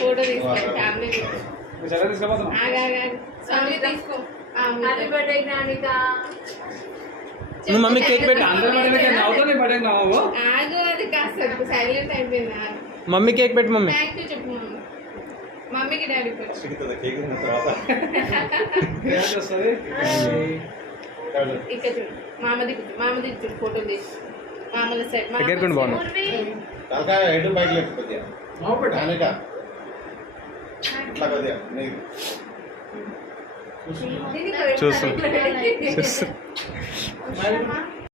Photo తీసుకోండి family తీసుకో. నువ్వు మమ్మీ కేక్ పెట్టు. ఆగు, అది కాస్త సైలెంట్ అయిపోయింది. మమ్మీ కేక్ పెట్టు. మమ్మీ థ్యాంక్ యూ చెప్పు. మమ్మీ మమ్మీకి డాడీ పెట్టు. ఇక్కడ చూడు, మామది చూడు, ఫోటో తీసి మామల సైడ్ దగ్గరకుండా బాగున్నావు. చూస్తాను.